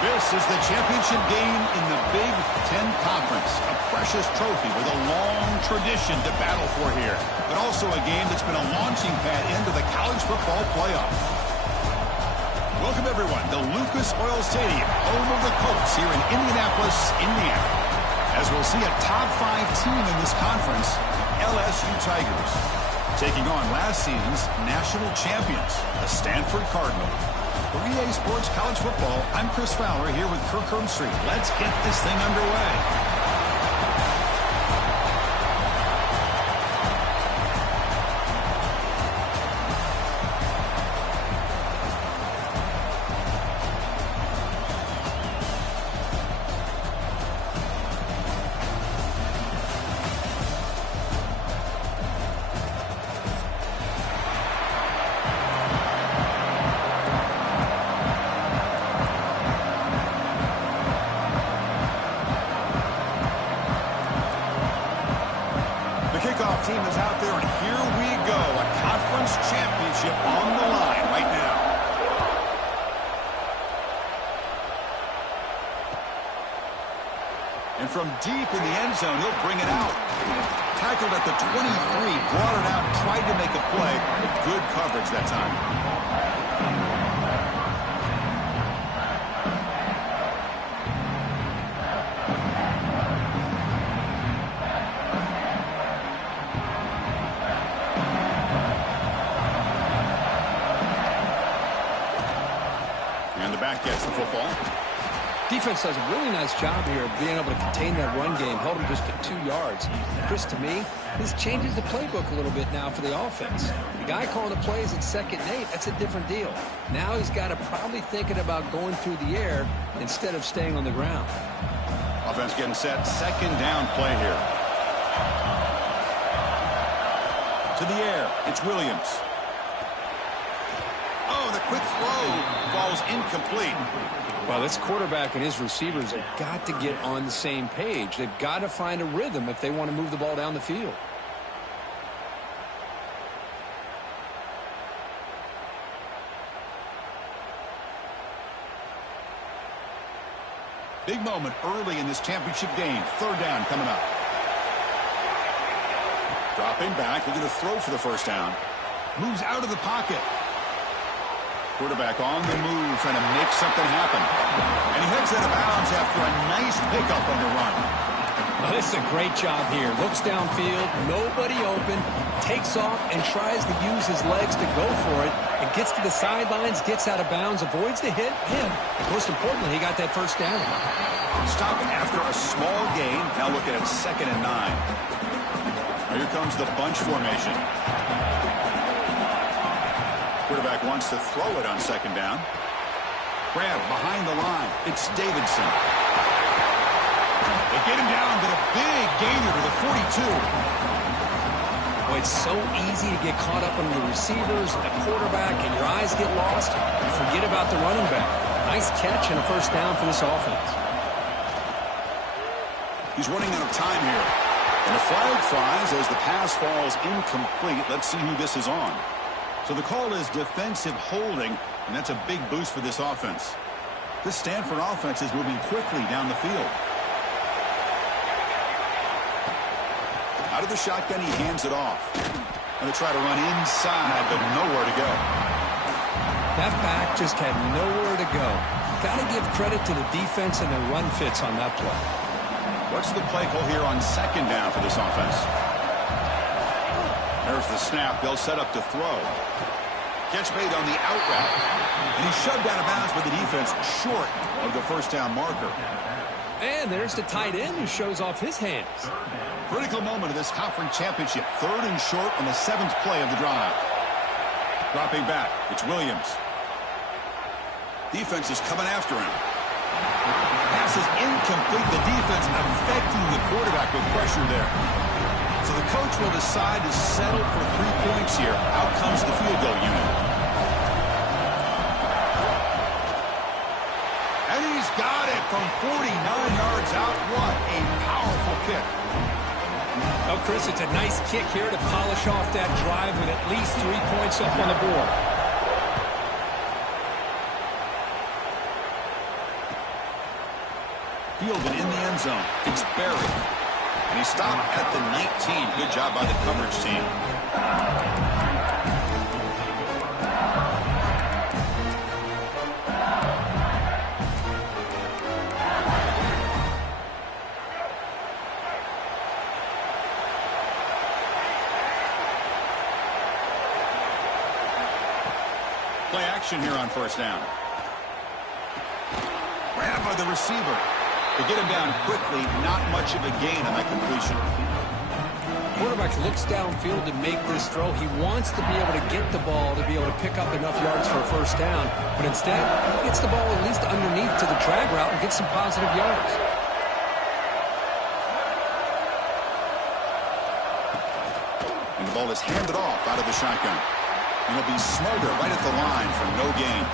This is the championship game in the Big Ten Conference. A precious trophy with a long tradition to battle for here. But also a game that's been a launching pad into the college football playoff. Welcome, everyone, to Lucas Oil Stadium, home of the Colts here in Indianapolis, Indiana. As we'll see a top 5 team in this conference, LSU Tigers, taking on last season's national champions, the Stanford Cardinals. For EA Sports College Football, I'm Chris Fowler here with Kirk Herbstreit. Let's get this thing underway. Team is out there, and here we go. A conference championship on the line right now. And from deep in the end zone, he'll bring it out. Tackled at the 23, brought it out, tried to make a play, with good coverage that time. Gets the football. Defense does a really nice job here of being able to contain that run game. Held him just to 2 yards. Chris, to me, this changes the playbook a little bit now for the offense. The guy calling the plays at 2nd and 8, that's a different deal. Now he's got to probably thinking about going through the air instead of staying on the ground. Offense getting set. 2nd down play here. To the air. It's Williams. Oh, the quick throw falls incomplete. Well, this quarterback and his receivers have got to get on the same page. They've got to find a rhythm if they want to move the ball down the field. Big moment early in this championship game. 3rd down coming up. Dropping back, looking to throw for the 1st down. Moves out of the pocket. Quarterback on the move, trying to make something happen. And he heads out of bounds after a nice pickup on the run. Well, this is a great job here. Looks downfield, nobody open, takes off and tries to use his legs to go for it. And gets to the sidelines, gets out of bounds, avoids the hit, and most importantly, he got that 1st down. Stopping after a small gain. Now looking at 2nd and 9. Now here comes the bunch formation. Quarterback wants to throw it on 2nd down. Grab behind the line. It's Davidson. They get him down, but a big gainer to the 42. Well, it's so easy to get caught up on the receivers, the quarterback, and your eyes get lost. You forget about the running back. Nice catch and a 1st down for this offense. He's running out of time here. And the flag flies as the pass falls incomplete. Let's see who this is on. So the call is defensive holding, and that's a big boost for this offense. This Stanford offense is moving quickly down the field. Out of the shotgun, he hands it off. Going to try to run inside, but nowhere to go. That back just had nowhere to go. Got to give credit to the defense and their run fits on that play. What's the play call here on 2nd down for this offense? There's the snap. They'll set up to throw. Catch made on the out route. And he's shoved out of bounds by the defense short of the 1st down marker. And there's the tight end who shows off his hands. Critical moment of this conference championship. 3rd and short on the 7th play of the drive. Dropping back. It's Williams. Defense is coming after him. Pass is incomplete. The defense affecting the quarterback with pressure there. So the coach will decide to settle for 3 points here. Out comes the field goal unit. And he's got it from 49 yards out. What a powerful kick. Oh, Chris, it's a nice kick here to polish off that drive with at least 3 points up on the board. fielded in the end zone. It's buried. And he stopped at the 19. Good job by the coverage team. Play action here on first down. Grab by the receiver. To get him down quickly, not much of a gain on that completion. Quarterback looks downfield to make this throw. He wants to be able to get the ball to be able to pick up enough yards for a first down. But instead, he gets the ball at least underneath to the drag route and gets some positive yards. And the ball is handed off out of the shotgun. And he'll be smothered right at the line for no gain.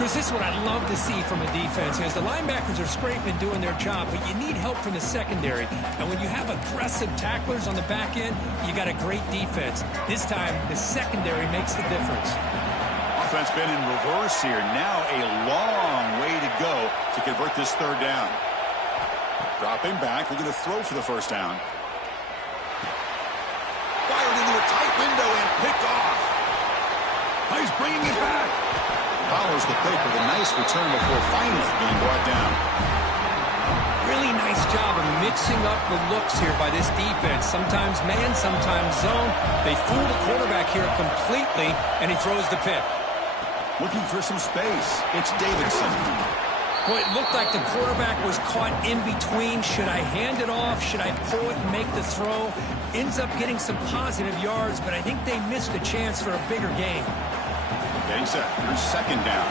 Chris, this is what I'd love to see from a defense. As the linebackers are scraping doing their job, but you need help from the secondary. And when you have aggressive tacklers on the back end, you got a great defense. This time, the secondary makes the difference. Offense been in reverse here. Now a long way to go to convert this third down. Dropping back, looking to throw for the first down. Fired into a tight window and picked off. He's bringing it back. Follows the pick with a nice return before finally being brought down. Really nice job of mixing up the looks here by this defense. Sometimes man, sometimes zone. They fool the quarterback here completely, and he throws the pick. Looking for some space. It's Davidson. Well, it looked like the quarterback was caught in between. Should I hand it off? Should I pull it and make the throw? Ends up getting some positive yards, but I think they missed a chance for a bigger gain. Getting set. Here's second down.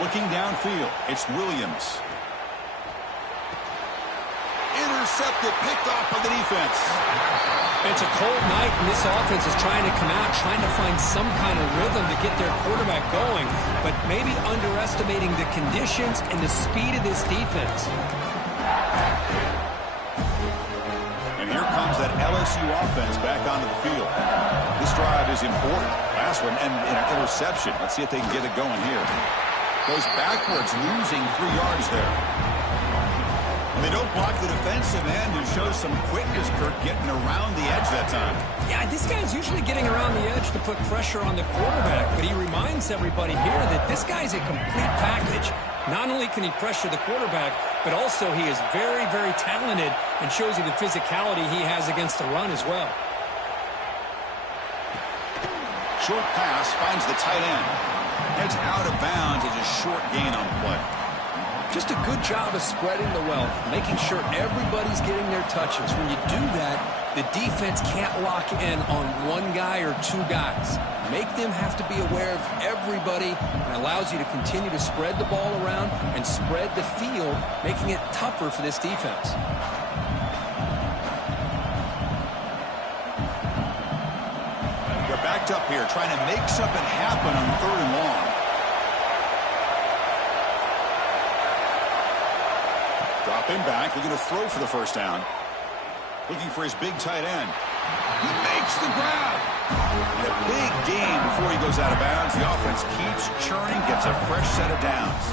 Looking downfield. It's Williams. Intercepted. Picked off by the defense. It's a cold night, and this offense is trying to come out, trying to find some kind of rhythm to get their quarterback going, but maybe underestimating the conditions and the speed of this defense. And here comes that LSU offense back onto the field. This drive is important. Last one, and an interception. Let's see if they can get it going here. Goes backwards, losing 3 yards there. And they don't block the defensive end, who shows some quickness, Kurt, getting around the edge that time. Yeah, this guy's usually getting around the edge to put pressure on the quarterback, but he reminds everybody here that this guy's a complete package. Not only can he pressure the quarterback, but also he is very, very talented and shows you the physicality he has against the run as well. Short pass finds the tight end. It's out of bounds. It's a short gain on the play. Just a good job of spreading the wealth, making sure everybody's getting their touches. When you do that, the defense can't lock in on one guy or 2 guys. Make them have to be aware of everybody, and allows you to continue to spread the ball around and spread the field, making it tougher for this defense. They're backed up here, trying to make something happen on 3rd and long. Dropping back, looking to throw for the first down. Looking for his big tight end. He makes the grab. And a big gain before he goes out of bounds. The offense keeps churning, gets a fresh set of downs.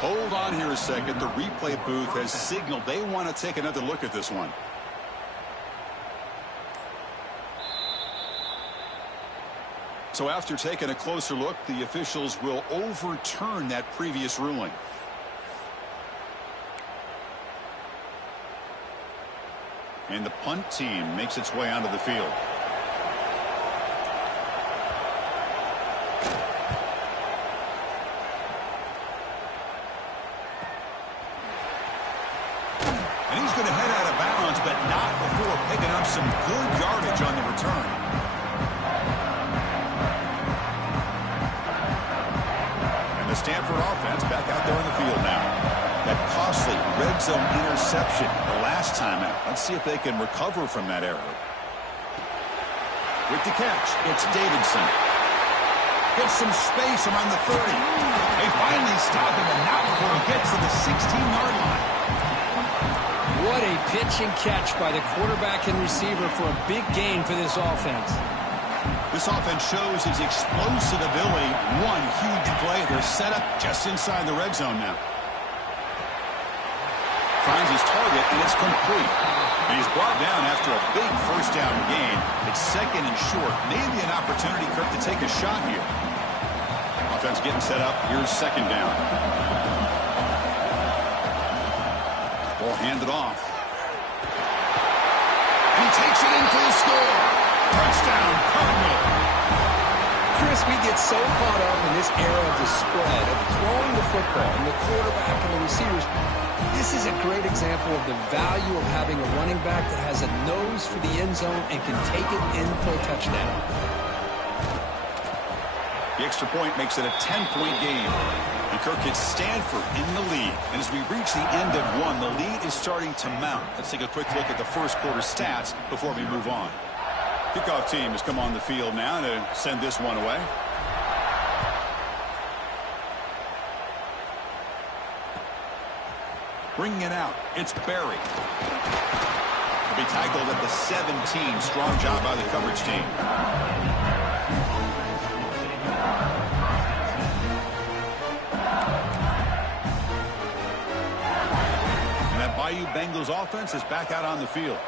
Hold on here a second. The replay booth has signaled they want to take another look at this one. So after taking a closer look, the officials will overturn that previous ruling. And the punt team makes its way onto the field. And he's going to head out of bounds, but not before picking up some good yardage on the return. And the Stanford offense back out there on the field now. That costly red zone interception the last time out. Let's see if they can recover from that error. With the catch, it's Davidson. Gets some space around the 30. They finally stop him, and not before he gets to the 16-yard line. What a pitch and catch by the quarterback and receiver for a big gain for this offense. This offense shows its explosive ability. One huge play. They're set up just inside the red zone now. Finds his target, and it's complete. And he's brought down after a big first down gain. It's second and short. Maybe an opportunity, Kirk, to take a shot here. Offense getting set up. Here's second down. Ball handed off. And he takes it in for the score. Touchdown, Cardinal. Chris, we get so caught up in this era of the spread, of throwing the football, and the quarterback and the receivers. This is a great example of the value of having a running back that has a nose for the end zone and can take it in for a touchdown. The extra point makes it a 10-point game. And Kirk hits Stanford in the lead. And as we reach the end of one, the lead is starting to mount. Let's take a quick look at the first quarter stats before we move on. Kickoff team has come on the field now to send this one away. Bringing it out, it's Barry. He'll be tackled at the 17. Strong job by the coverage team. And that Bayou Bengals offense is back out on the field.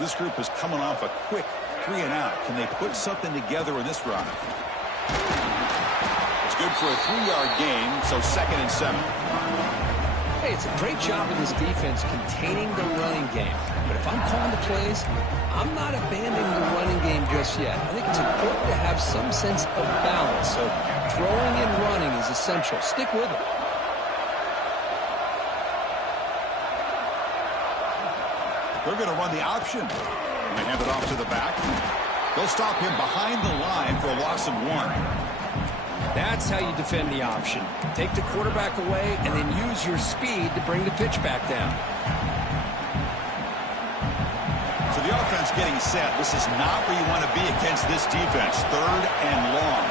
This group is coming off a quick 3-and-out. Can they put something together in this drive? It's good for a 3-yard gain, so 2nd and 7. Hey, it's a great job of this defense containing the running game. But if I'm calling the plays, I'm not abandoning the running game just yet. I think it's important to have some sense of balance. So throwing and running is essential. Stick with it. They're going to run the option. And they hand it off to the back. They'll stop him behind the line for a loss of 1. That's how you defend the option. Take the quarterback away and then use your speed to bring the pitch back down. So the offense getting set. This is not where you want to be against this defense. 3rd and long.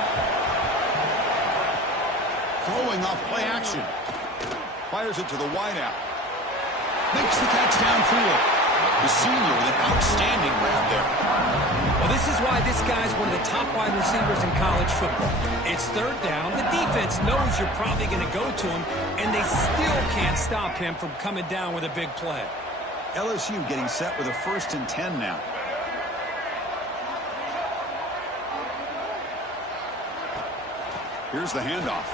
Throwing off play action. Fires it to the wideout. Makes the catch downfield. The senior with an outstanding grab there. Well, this is why this guy's one of the top wide receivers in college football. It's 3rd down. The defense knows you're probably going to go to him, and they still can't stop him from coming down with a big play. LSU getting set with a 1st and 10 now. Here's the handoff.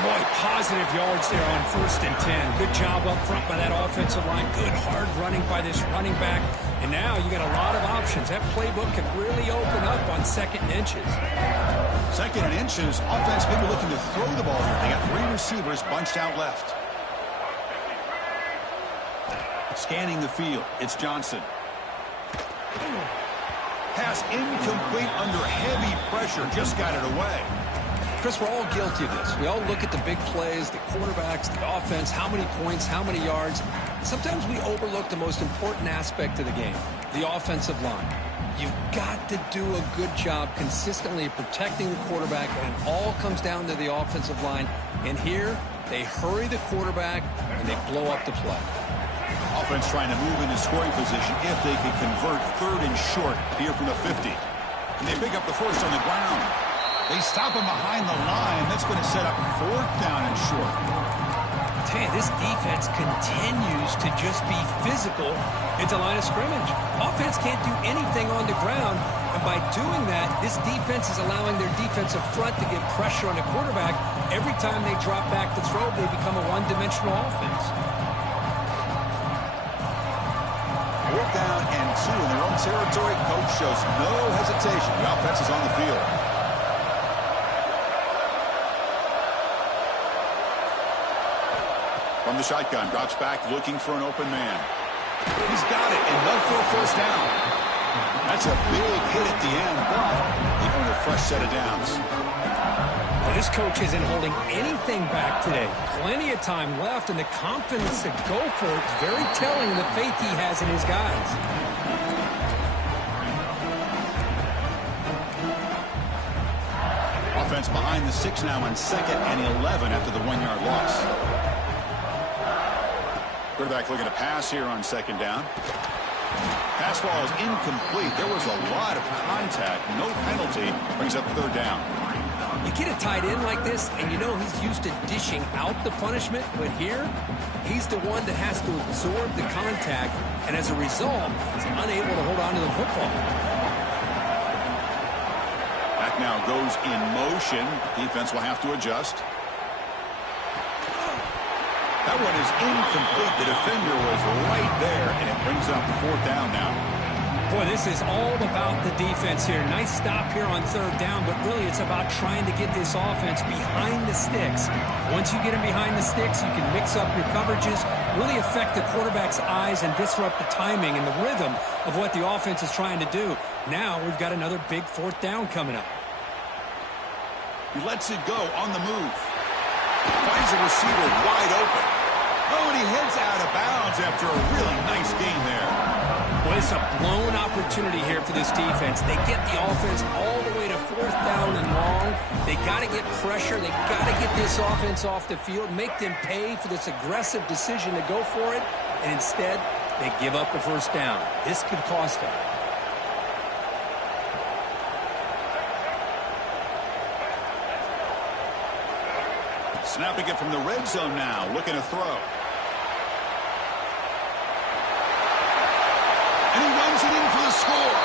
Boy, positive yards there on 1st and 10. Good job up front by that offensive line. Good hard running by this running back. And now you got a lot of options. That playbook can really open up on 2nd and inches. 2nd and inches. Offense maybe looking to throw the ball here. They got 3 receivers bunched out left. Scanning the field. It's Johnson. Pass incomplete under heavy pressure. Just got it away. Chris, we're all guilty of this. We all look at the big plays, the quarterbacks, the offense, how many points, how many yards. Sometimes we overlook the most important aspect of the game, the offensive line. You've got to do a good job consistently protecting the quarterback, and it all comes down to the offensive line. And here, they hurry the quarterback, and they blow up the play. Offense trying to move into scoring position if they can convert 3rd and short here from the 50. And they pick up the first on the ground. They stop him behind the line. That's going to set up 4th down and short. Tell you, this defense continues to just be physical at the line of scrimmage. Offense can't do anything on the ground. And by doing that, this defense is allowing their defensive front to get pressure on the quarterback. Every time they drop back to throw, they become a one-dimensional offense. 4th down and 2 in their own territory. Coach shows no hesitation. The offense is on the field. From the shotgun, drops back, looking for an open man. He's got it, enough for a 1st down. That's a big hit at the end, but they earn a fresh set of downs. Well, this coach isn't holding anything back today. Plenty of time left, and the confidence to go for it is very telling of the faith he has in his guys. Offense behind the 6 now on 2nd and 11 after the 1-yard loss. Quarterback looking to pass here on 2nd down. Pass ball is incomplete. There was a lot of contact. No penalty. Brings up third down. You get a tight end like this, and you know he's used to dishing out the punishment, but here, he's the one that has to absorb the contact, and as a result, he's unable to hold on to the football. Back now goes in motion. Defense will have to adjust. That one is incomplete. The defender was right there, and it brings up fourth down now. Boy, this is all about the defense here. Nice stop here on third down, but really it's about trying to get this offense behind the sticks. Once you get them behind the sticks, you can mix up your coverages, really affect the quarterback's eyes and disrupt the timing and the rhythm of what the offense is trying to do. Now we've got another big fourth down coming up. He lets it go on the move. Finds the receiver wide open. Oh, and he heads out of bounds after a really nice gain there. Well, it's a blown opportunity here for this defense. They get the offense all the way to fourth down and long. They got to get pressure. They got to get this offense off the field, make them pay for this aggressive decision to go for it, and instead, they give up the first down. This could cost them. Snapping it from the red zone now, looking to throw. And he runs it in for the score.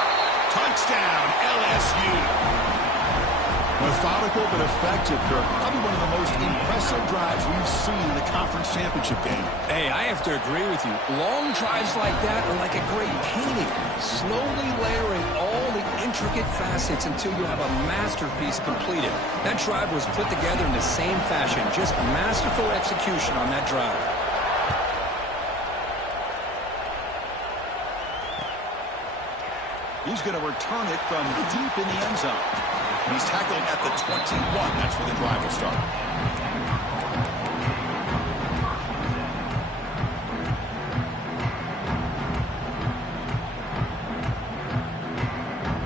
Touchdown, LSU. Methodical but effective, Kirk. Probably one of the most impressive drives we've seen in the conference championship game. Hey, I have to agree with you. Long drives like that are like a great painting. Slowly layering all the intricate facets until you have a masterpiece completed. That drive was put together in the same fashion. Just masterful execution on that drive. He's going to return it from deep in the end zone. He's tackled at the 21. That's where the drive will start.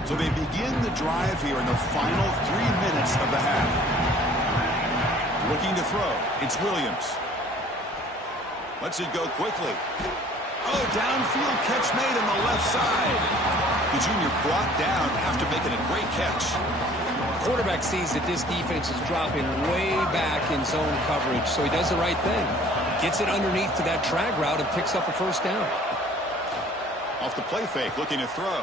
So they begin the drive here in the final 3 minutes of the half. Looking to throw. It's Williams. Lets it go quickly. Oh, downfield catch made on the left side. The junior brought down after making a great catch. Quarterback sees that this defense is dropping way back in zone coverage, so he does the right thing. Gets it underneath to that drag route and picks up a first down. Off the play fake, looking to throw.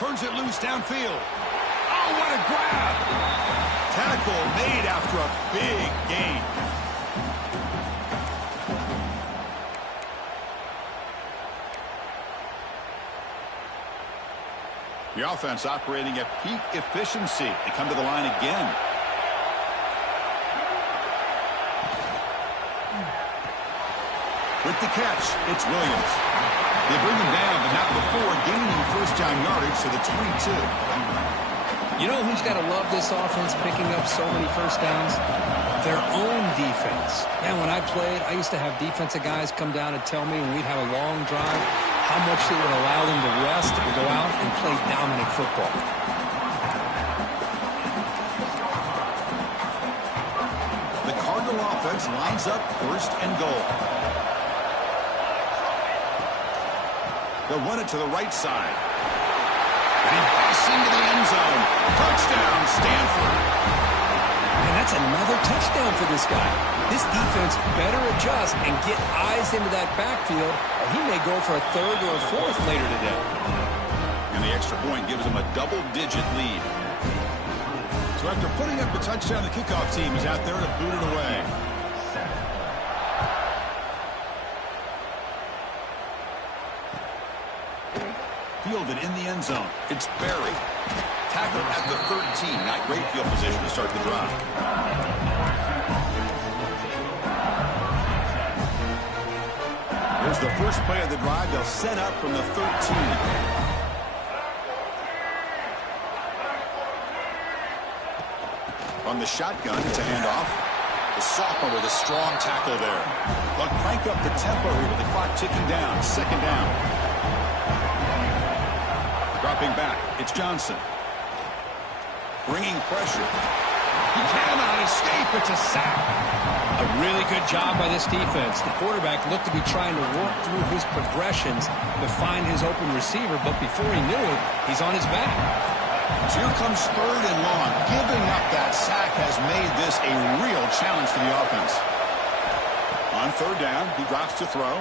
Turns it loose downfield. Oh, what a grab! Tackle made after a big gain. The offense operating at peak efficiency. They come to the line again. With the catch, it's Williams. They bring him down, but not before gaining first down yardage to the 22. You know who's got to love this offense picking up so many first downs? Their own defense. Man, when I played, I used to have defensive guys come down and tell me when we'd have a long drive how much they would allow them to rest and go out and play dominant football. The Cardinal offense lines up first and goal. They'll run it to the right side. And he busts into the end zone. Touchdown, Stanford. And that's another touchdown for this guy. This defense better adjust and get eyes into that backfield, or he may go for a third or a fourth later today. And the extra point gives him a double-digit lead. So after putting up the touchdown, the kickoff team is out there to boot it away. Fielded in the end zone. It's Berry. Tackled at the 13. Not great field position to start the drive. Here's the first play of the drive. They'll set up from the 13. On the shotgun, it's a handoff. The sophomore with a strong tackle there. They'll crank up the tempo here with the clock ticking down. Second down. Dropping back, it's Johnson. Bringing pressure. He cannot escape. It's a sack. A really good job by this defense. The quarterback looked to be trying to work through his progressions to find his open receiver, but before he knew it, he's on his back. So here comes 3rd and long. Giving up that sack has made this a real challenge for the offense. On 3rd down, he drops to throw.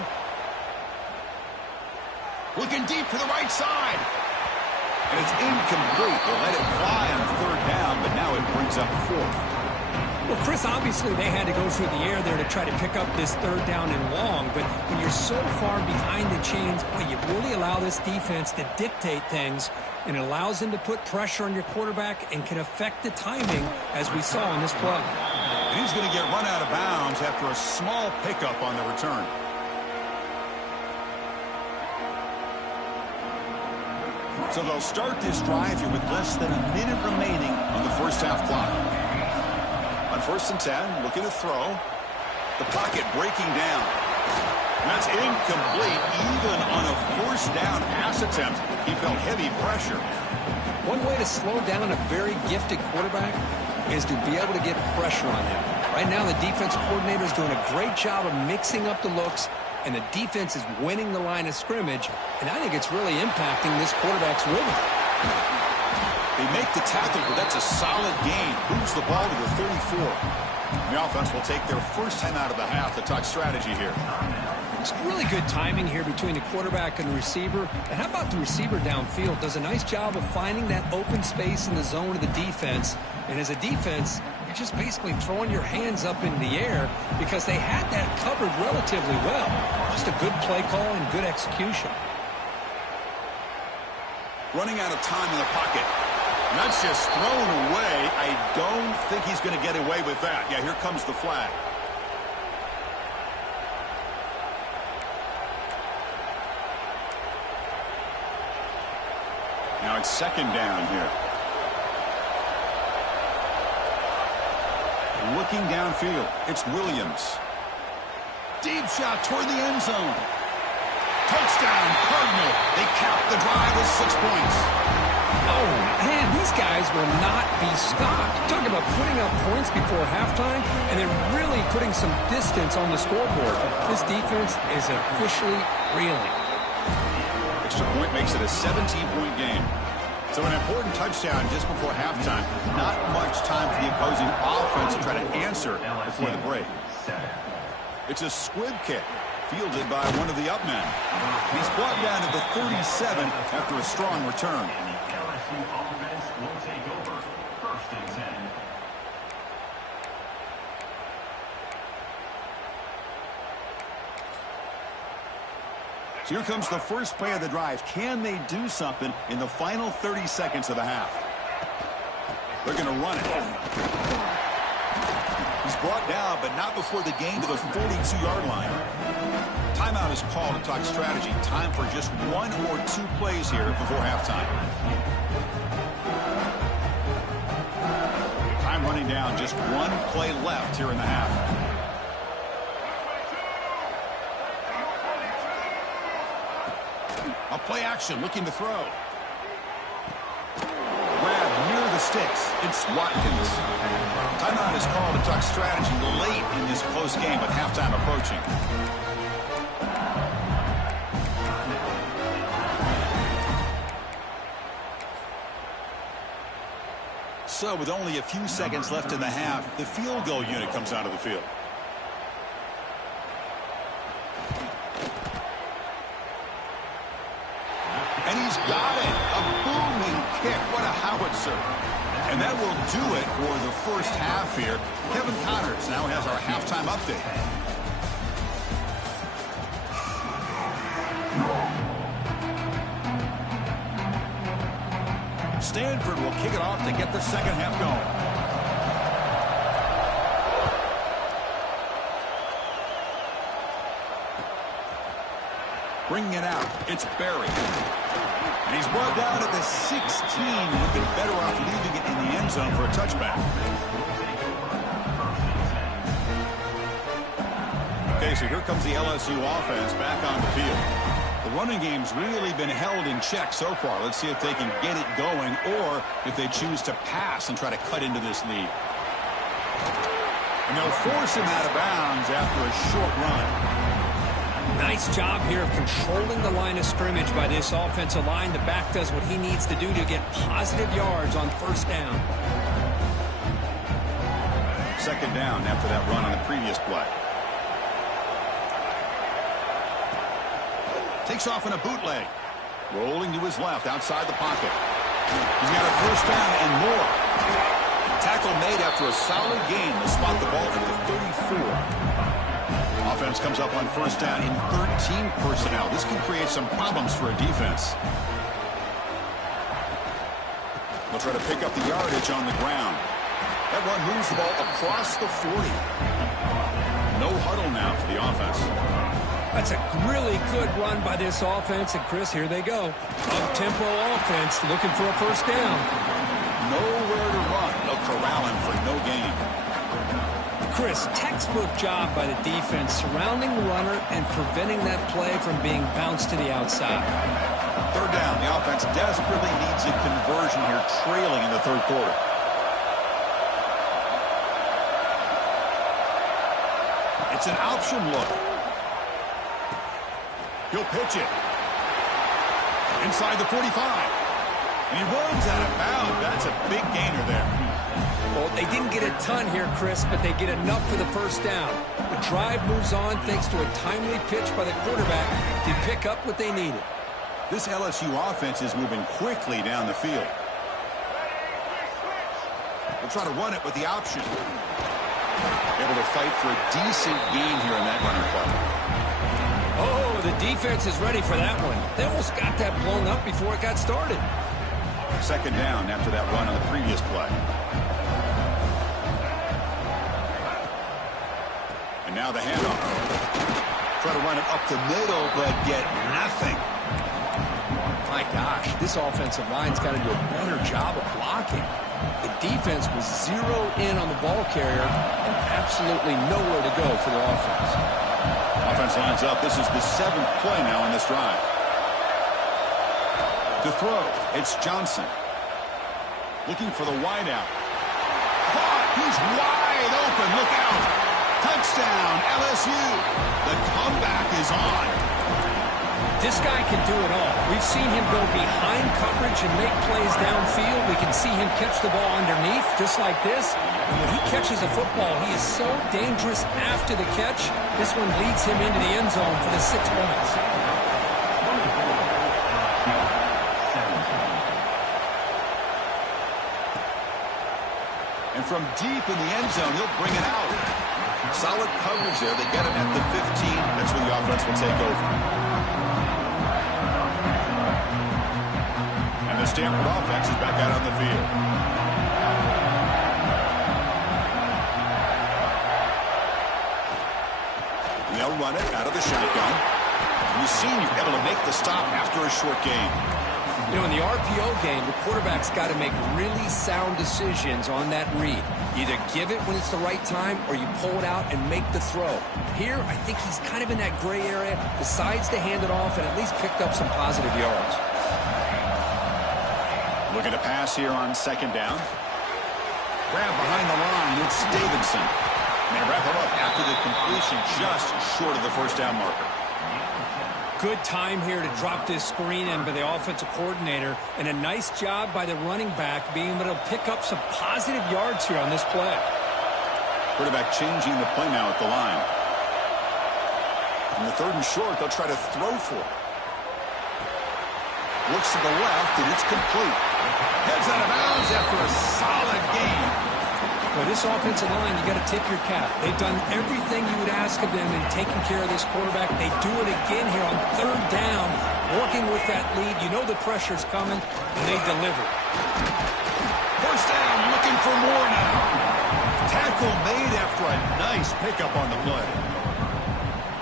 Looking deep to the right side. And it's incomplete. They let it fly on 3rd down, but now it brings up 4th. Well, Chris, obviously they had to go through the air there to try to pick up this 3rd down and long, but when you're so far behind the chains, boy, you really allow this defense to dictate things, and it allows them to put pressure on your quarterback and can affect the timing, as we saw in this play. And he's going to get run out of bounds after a small pickup on the return. So they'll start this drive here with less than a minute remaining on the first half clock. On 1st and 10, looking to throw. The pocket breaking down. That's incomplete. Even on a 1st down pass attempt, he felt heavy pressure. One way to slow down a very gifted quarterback is to be able to get pressure on him. Right now, the defense coordinator is doing a great job of mixing up the looks, and the defense is winning the line of scrimmage, and I think it's really impacting this quarterback's rhythm. They make the tackle, but that's a solid gain. Moves the ball to the 34. The offense will take their first time out of the half to talk strategy here. It's really good timing here between the quarterback and the receiver. And how about the receiver downfield? Does a nice job of finding that open space in the zone of the defense. And as a defense, you're just basically throwing your hands up in the air because they had that covered relatively well. Just a good play call and good execution. Running out of time in the pocket. And that's just thrown away. I don't think he's going to get away with that. Yeah, here comes the flag. Now it's 2nd down here. Looking downfield, it's Williams. Deep shot toward the end zone. Touchdown, Cardinal. They cap the drive with 6 points. Oh, man, these guys will not be stopped. Talk about putting up points before halftime, and then really putting some distance on the scoreboard. This defense is officially reeling. Extra point makes it a 17-point game. So an important touchdown just before halftime. Not much time for the opposing offense to try to answer before the break. It's a squib kick, fielded by one of the up men. He's brought down to the 37 after a strong return. LSU offense will take over 1st and 10. So here comes the first play of the drive. Can they do something in the final 30 seconds of the half? They're going to run it. He's brought down, but not before the gain to the 42-yard line. Timeout is called to talk strategy. Time for just 1 or 2 plays here before halftime. Time running down. Just 1 play left here in the half. A play action, looking to throw. Grab near the sticks. It's Watkins. Timeout is called to talk strategy late in this close game with halftime approaching. So with only a few seconds left in the half, the field goal unit comes out of the field. And he's got it. A booming kick. What a howitzer. And that will do it for the first half here. Kevin Connors now has our halftime update. Stanford will kick it off to get the second half going. Bringing it out, it's Barry. And he's brought down at the 16. Would be better off leaving it in the end zone for a touchback. Okay, so here comes the LSU offense back on the field. The running game's really been held in check so far. Let's see if they can get it going or if they choose to pass and try to cut into this lead. And they'll force him out of bounds after a short run. Nice job here of controlling the line of scrimmage by this offensive line. The back does what he needs to do to get positive yards on first down. Second down after that run on the previous play. Takes off in a bootleg. Rolling to his left outside the pocket. He's got a first down and more. Tackle made after a solid gain to spot the ball at the 34. Offense comes up on first down in 13 personnel. This can create some problems for a defense. They'll try to pick up the yardage on the ground. That run moves the ball across the 40. No huddle now for the offense. That's a really good run by this offense. And, Chris, here they go. Up-tempo offense looking for a first down. Nowhere to run. They'll corral him for no gain. Chris, textbook job by the defense surrounding the runner and preventing that play from being bounced to the outside. Third down. The offense desperately needs a conversion here, trailing in the third quarter. It's an option look. He'll pitch it. Inside the 45. And he runs out of bounds. That's a big gainer there. Well, they didn't get a ton here, Chris, but they get enough for the first down. The drive moves on thanks to a timely pitch by the quarterback to pick up what they needed. This LSU offense is moving quickly down the field. They'll try to run it with the option. Able to fight for a decent gain here in that running play. Oh, the defense is ready for that one. They almost got that blown up before it got started. Second down after that run on the previous play. And now the handoff. Try to run it up the middle, but get nothing. My gosh, this offensive line's got to do a better job of blocking. The defense was zeroed in on the ball carrier and absolutely nowhere to go for the offense. Offense lines up. This is the 7th play now on this drive. To throw, it's Johnson. Looking for the wideout. He's wide open. Look out. Touchdown, LSU. The comeback is on. This guy can do it all. We've seen him go behind coverage and make plays downfield. We can see him catch the ball underneath, just like this. And when he catches a football, he is so dangerous after the catch. This one leads him into the end zone for the 6 points. And from deep in the end zone, he'll bring it out. Solid coverage there. They get him at the 15. That's where the offense will take over. The Stanford offense is back out on the field. They'll run it out of the shotgun. And the senior able to make the stop after a short gain. You know, in the RPO game, the quarterback's got to make really sound decisions on that read. Either give it when it's the right time or you pull it out and make the throw. Here, I think he's kind of in that gray area, decides to hand it off and at least picked up some positive yards. Looking to pass here on second down. Grab behind the line. It's Davidson. And they wrap him up after the completion just short of the first down marker. Good time here to drop this screen in by the offensive coordinator. And a nice job by the running back being able to pick up some positive yards here on this play. Quarterback changing the play now at the line. On the third and short, they'll try to throw for it. Looks to the left, and it's complete. Heads out of bounds after a solid gain. Well, this offensive line, you got to tip your cap. They've done everything you would ask of them in taking care of this quarterback. They do it again here on third down, working with that lead. You know the pressure's coming, and they deliver. First down, looking for more now. Tackle made after a nice pickup on the play.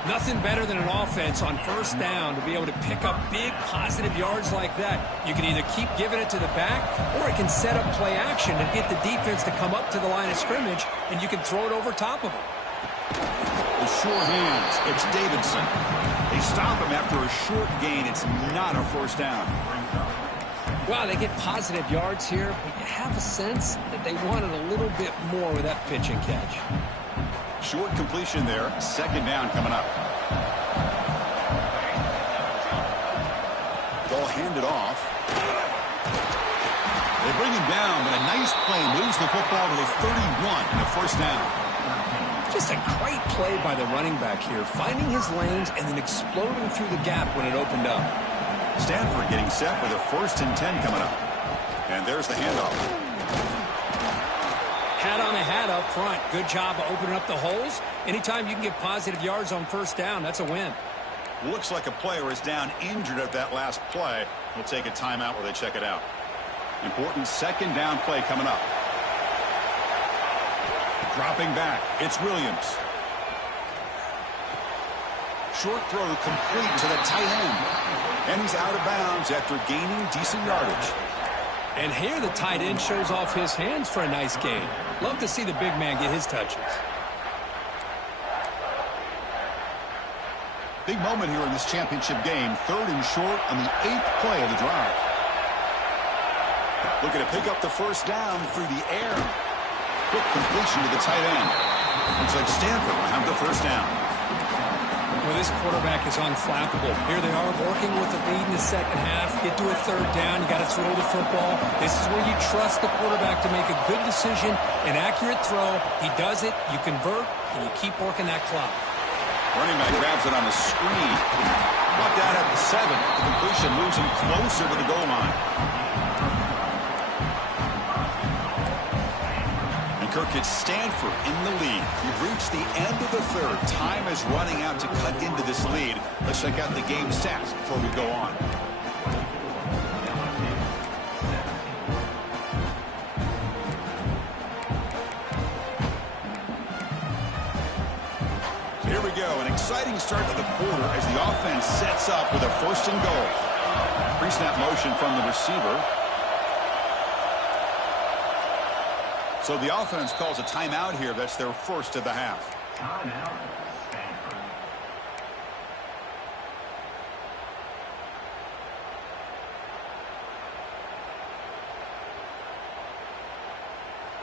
Nothing better than an offense on first down to be able to pick up big positive yards like that. You can either keep giving it to the back, or it can set up play action and get the defense to come up to the line of scrimmage, and you can throw it over top of them. The short hands, it's Davidson. They stop him after a short gain. It's not a first down. Well, they get positive yards here, but you have a sense that they wanted a little bit more with that pitch and catch. Short completion there. Second down coming up. They'll hand it off. They bring him down, but a nice play moves the football to the 31 and a first down. Just a great play by the running back here, finding his lanes and then exploding through the gap when it opened up. Stanford getting set with a 1st and 10 coming up. And there's the handoff. Hat on a hat up front. Good job of opening up the holes. Anytime you can get positive yards on first down, that's a win. Looks like a player is down injured at that last play. We'll take a timeout where they check it out. Important second down play coming up. Dropping back, it's Williams. Short throw complete to the tight end. And he's out of bounds after gaining decent yardage. And here the tight end shows off his hands for a nice gain. Love to see the big man get his touches. Big moment here in this championship game. 3rd and short on the 8th play of the drive. Looking to pick up the first down through the air. Quick completion to the tight end. Looks like Stanford will have the first down. Well, this quarterback is unflappable. Here they are working with the lead in the second half. Get to a 3rd down. You got to throw the football. This is where you trust the quarterback to make a good decision, an accurate throw. He does it. You convert, and you keep working that clock. Running back grabs it on a screen. Brought down at the 7. The completion moves him closer to the goal line. Kirk gets Stanford in the lead. We've reached the end of the 3rd. Time is running out to cut into this lead. Let's check out the game stats before we go on. Here we go. An exciting start to the quarter as the offense sets up with a 1st and goal. Pre-snap motion from the receiver. So the offense calls a timeout here. That's their 1st of the half. Timeout, Stanford.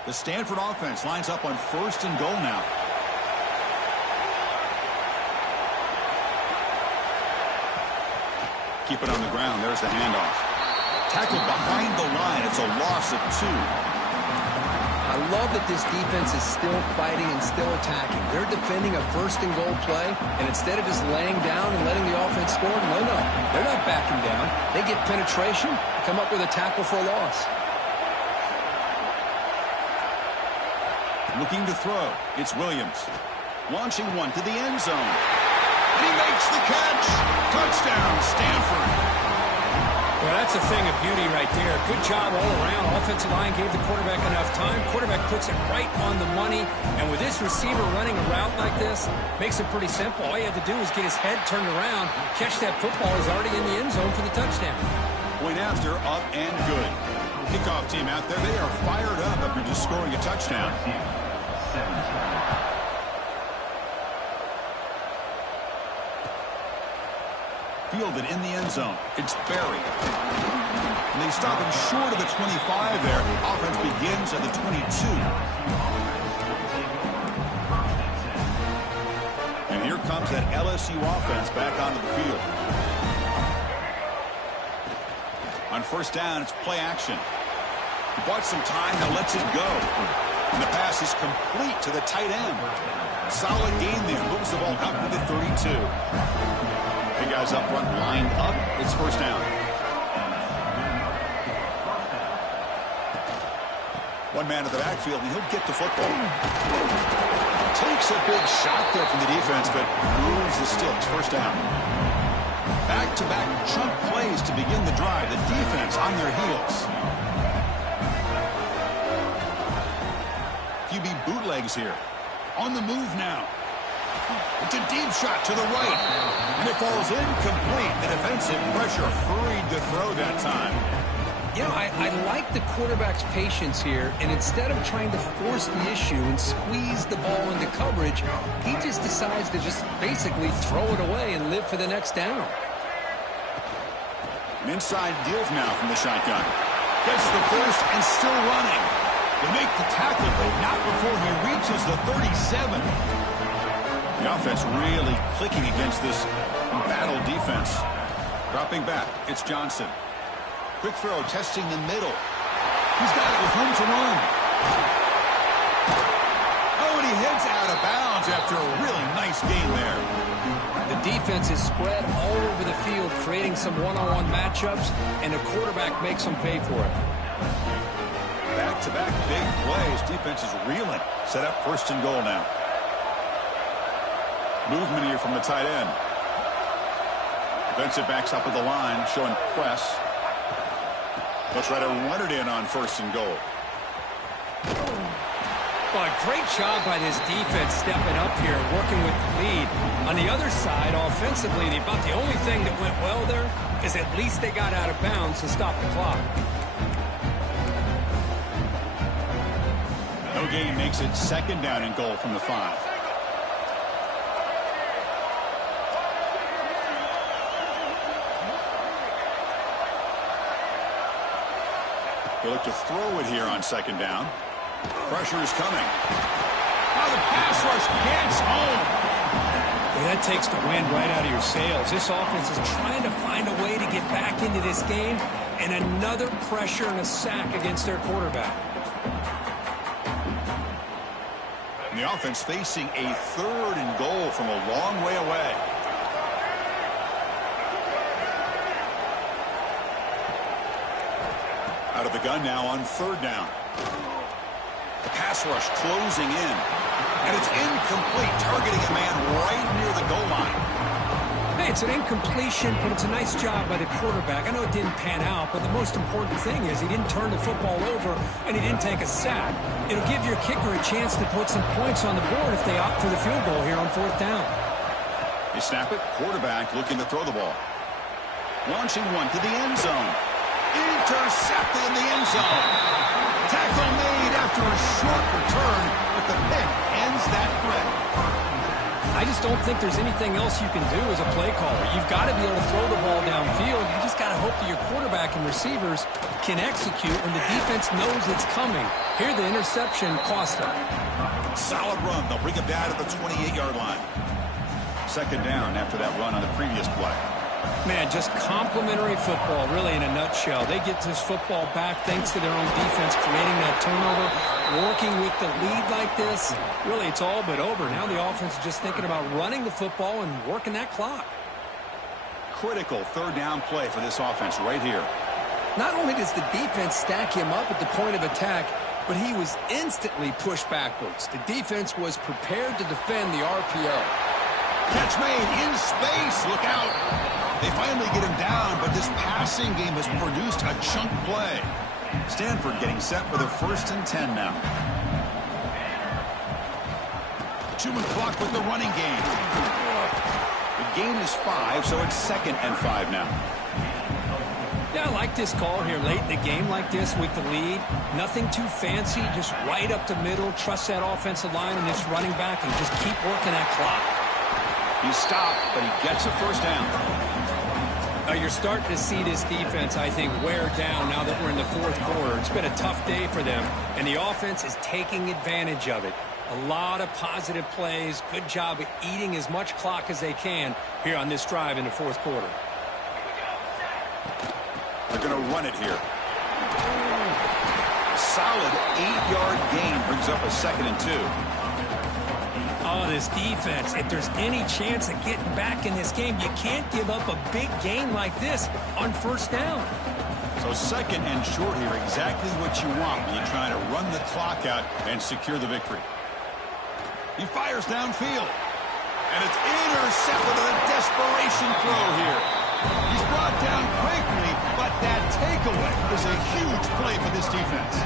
The Stanford offense lines up on 1st and goal now. Keep it on the ground. There's the handoff. Tackled behind the line. It's a loss of 2. I love that this defense is still fighting and still attacking. They're defending a 1st and goal play, and instead of just laying down and letting the offense score, no, they're not backing down. They get penetration, come up with a tackle for a loss. Looking to throw. It's Williams. Launching one to the end zone. And he makes the catch. Touchdown, Stanford. Well, that's a thing of beauty right there. Good job all around. Offensive line gave the quarterback enough time. Quarterback puts it right on the money. And with this receiver running a route like this, makes it pretty simple. All you have to do is get his head turned around, catch that football. He's already in the end zone for the touchdown. Point after, up and good. Kickoff team out there, they are fired up after just scoring a touchdown. Fielded in the end zone. It's Berry. And they stop him short of the 25 there. Offense begins at the 22. And here comes that LSU offense back onto the field. On 1st down, it's play action. He bought some time, now lets it go. And the pass is complete to the tight end. Solid gain there. Moves the ball out to the 32. Big guys up front lined up. It's 1st down. One man at the backfield, and he'll get the football. Takes a big shot there from the defense, but moves the sticks. 1st down. Back-to-back chunk plays to begin the drive. The defense on their heels. QB bootlegs here. On the move now. It's a deep shot to the right. And it falls incomplete. The defensive pressure hurried to throw that time. You know, I like the quarterback's patience here, and instead of trying to force the issue and squeeze the ball into coverage, he just decides to just basically throw it away and live for the next down. An inside deal now from the shotgun. Gets the first and still running. They make the tackle, but not before he reaches the 37. The offense really clicking against this battle defense. Dropping back, it's Johnson. Quick throw, testing the middle. He's got it with room to run. Oh, and he heads out of bounds after a really nice gain there. The defense is spread all over the field, creating some one-on-one matchups, and the quarterback makes them pay for it. Back-to-back big plays. Defense is reeling. Set up first and goal now. Movement here from the tight end. Defensive backs up at the line, showing press. They'll try to run it in on first and goal. Well, a great job by this defense stepping up here, working with the lead. On the other side, offensively, about the only thing that went well there is at least they got out of bounds to stop the clock. No gain makes it second down and goal from the 5. They look to throw it here on second down. Pressure is coming. Now the pass rush gets home. Well, that takes the wind right out of your sails. This offense is trying to find a way to get back into this game, and another pressure and a sack against their quarterback. And the offense facing a third and goal from a long way away. Out of the gun now on third down. The pass rush closing in. And it's incomplete, targeting a man right near the goal line. Hey, it's an incompletion, but it's a nice job by the quarterback. I know it didn't pan out, but the most important thing is he didn't turn the football over and he didn't take a sack. It'll give your kicker a chance to put some points on the board if they opt for the field goal here on fourth down. They snap it, quarterback looking to throw the ball. Launching one to the end zone. Intercepted in the end zone. Tackle made after a short return, but the pick ends that threat. I just don't think there's anything else you can do as a play caller. You've got to be able to throw the ball downfield. You just got to hope that your quarterback and receivers can execute when the defense knows it's coming. Here, the interception cost them. Solid run. They'll bring it down to the 28-yard line. Second down after that run on the previous play. Man, just complimentary football, really, in a nutshell. They get this football back thanks to their own defense, creating that turnover, working with the lead like this. Really, it's all but over. Now the offense is just thinking about running the football and working that clock. Critical third down play for this offense right here. Not only does the defense stack him up at the point of attack, but he was instantly pushed backwards. The defense was prepared to defend the RPO. Catch made in space. Look out. They finally get him down, but this passing game has produced a chunk play. Stanford getting set for their first and 10 now. 2-minute clock with the running game. The gain is 5, so it's second and 5 now. Yeah, I like this call here late in the game like this with the lead. Nothing too fancy, just right up the middle. Trust that offensive line and this running back and just keep working that clock. He stopped, but he gets a first down. You're starting to see this defense, I think, wear down now that we're in the fourth quarter. It's been a tough day for them, and the offense is taking advantage of it. A lot of positive plays. Good job of eating as much clock as they can here on this drive in the fourth quarter. They're going to run it here. A solid 8-yard gain brings up a second and 2. Oh, this defense, if there's any chance of getting back in this game, you can't give up a big gain like this on first down. So second and short here, exactly what you want when you're trying to run the clock out and secure the victory. He fires downfield. And it's intercepted on a desperation throw here. He's brought down quickly, but that takeaway is a huge play for this defense.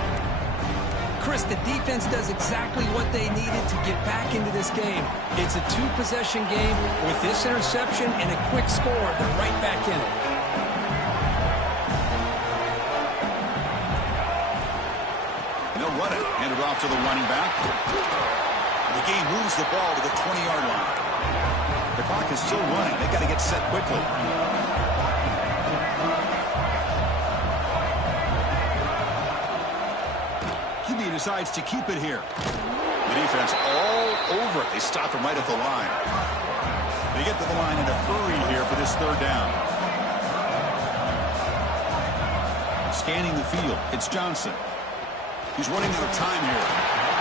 Chris, the defense does exactly what they needed to get back into this game. It's a two-possession game. With this interception and a quick score, they're right back in it. And they'll run it. Hand it off to the running back. The game moves the ball to the 20-yard line. The clock is still running. They've got to get set quickly. he decides to keep it here. The defense all over it. They stop him right at the line. They get to the line in a hurry here for this third down. Scanning the field, it's Johnson. He's running out of time here.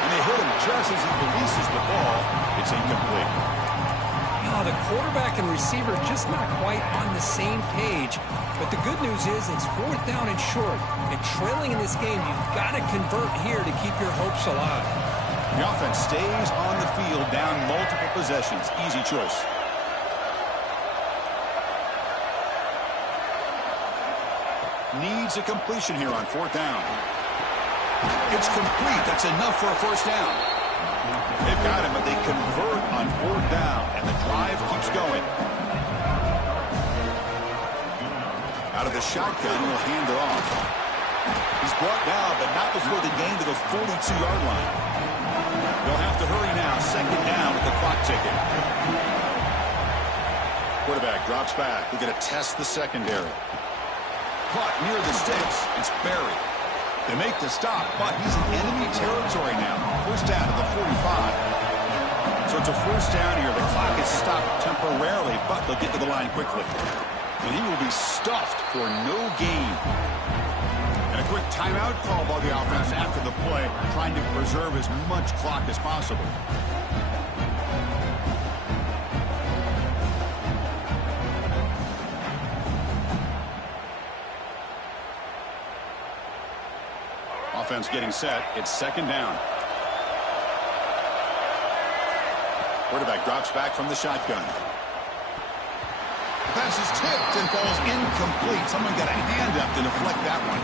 And they hit him just as he releases the ball. It's incomplete. Oh, the quarterback and receiver just not quite on the same page. But the good news is it's fourth down and short. And trailing in this game, you've got to convert here to keep your hopes alive. The offense stays on the field down multiple possessions. Easy choice. Needs a completion here on fourth down. It's complete. That's enough for a first down. They've got him, but they convert on fourth down, and the drive keeps going. Out of the shotgun, he'll hand it off. He's brought down, but not before the gain to the 42-yard line. They'll have to hurry now. Second down with the clock ticking. Quarterback drops back. We're going to test the secondary. Caught near the sticks. It's buried. They make the stop, but he's in enemy territory now. First down to the 45. So it's a first down here. The clock is stopped temporarily, but they'll get to the line quickly. And he will be stuffed for no gain. And a quick timeout call by the offense after the play, trying to preserve as much clock as possible. Offense getting set. It's second down. Quarterback drops back from the shotgun. The pass is tipped and falls incomplete. Someone got a hand up to deflect that one.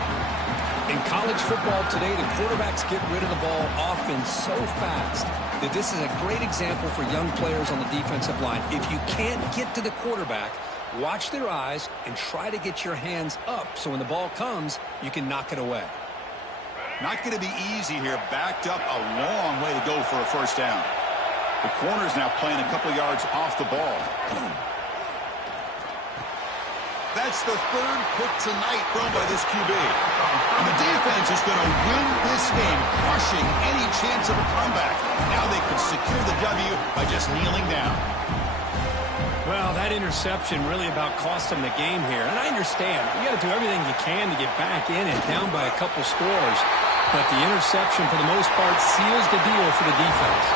In college football today, the quarterbacks get rid of the ball often so fast that this is a great example for young players on the defensive line. If you can't get to the quarterback, watch their eyes and try to get your hands up so when the ball comes, you can knock it away. Not going to be easy here. Backed up a long way to go for a first down. The corner's now playing a couple yards off the ball. That's the third pick tonight thrown by this QB. And the defense is going to win this game, crushing any chance of a comeback. Now they can secure the W by just kneeling down. Well, that interception really about cost them the game here. And I understand. You got to do everything you can to get back in and down by a couple scores. But the interception, for the most part, seals the deal for the defense.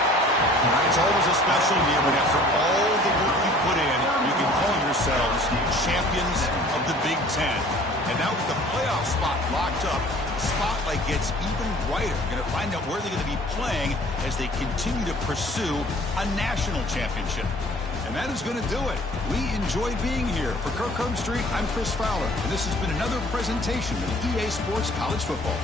It's always a special year when after all the work you put in, you can call yourselves champions of the Big Ten. And now with the playoff spot locked up, the spotlight gets even brighter. You're going to find out where they're going to be playing as they continue to pursue a national championship. And that is going to do it. We enjoy being here. For Kirk Herbstreit, I'm Chris Fowler. And this has been another presentation of EA Sports College Football.